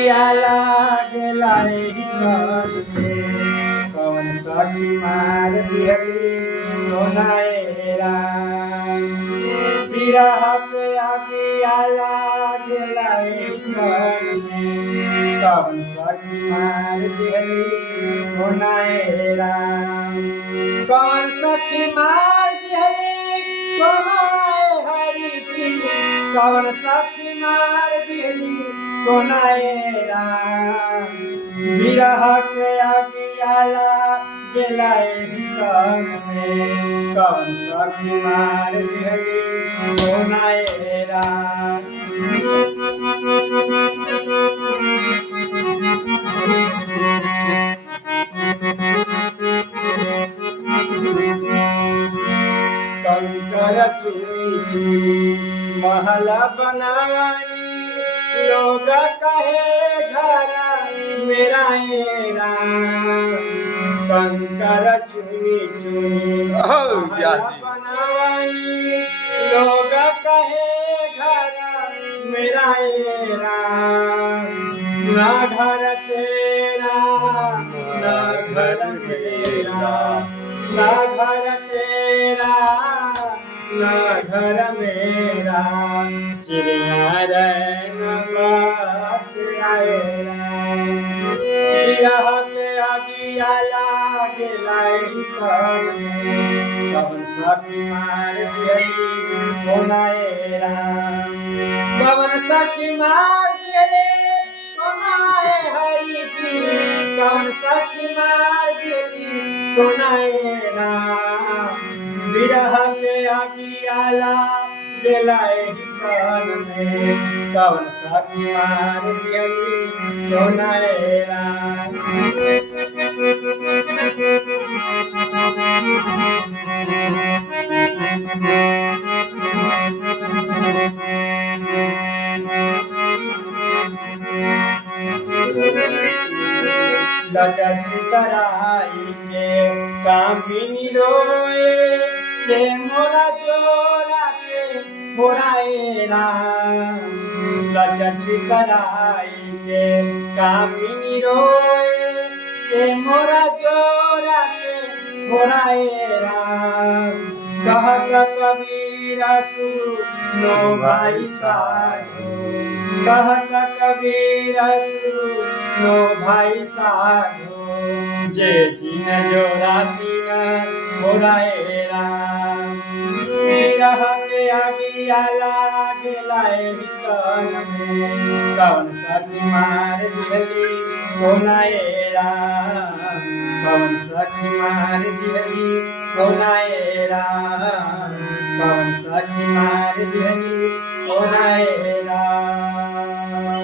याला गेलाय हिचे कवन सखी मार दिहली कोनाएरा विरह पे आगे आला गेलाय कवन सखी मार दिहली कोनाएरा कवन सखी मार दिहली कोनाए हरी की कवन सखी मार दिहली कोनाएरा विरह के आगियाला गेलाए हितन में कवन सखी मार दिहली कोनाएरा कंकर चुनी महल बनानी लोग कहे घर मेरा एरा कंकर चुनी चुनी महल बनानी लोग कहे घर मेरा एरा ना घर तेरा ना घर मेरा ना घर तेरा ना घर मेरा चिड़िया रैन बस आएरा विरह के आगियाला गेलाए कवन सखी मार दिहली कोनाएरा कवन सखी मार दिहली कोनाए हरी की कवन सखी मार दिहली कोनाएरा विरह के आगियाला गेलाए हितन में कवन सखी मार दिहली कोनाएरा लजा सितराई के कामिनी रोए के मोरा जोरा के मोराएरा लजा सितराई के कामिनी रोए के मोरा जोरा के मोराएरा कहत कबीर सुनो भाई साधो कहत कबीर सुनो भाई साधो जे दिन जोरा दिन मोराएरा विरह के आगियाला गेलाए हितन में कवन सखी मार दिहली कोनाएरा कवन सखी मार दिहली कोनाएरा कवन सखी मार दिहली कोनाएरा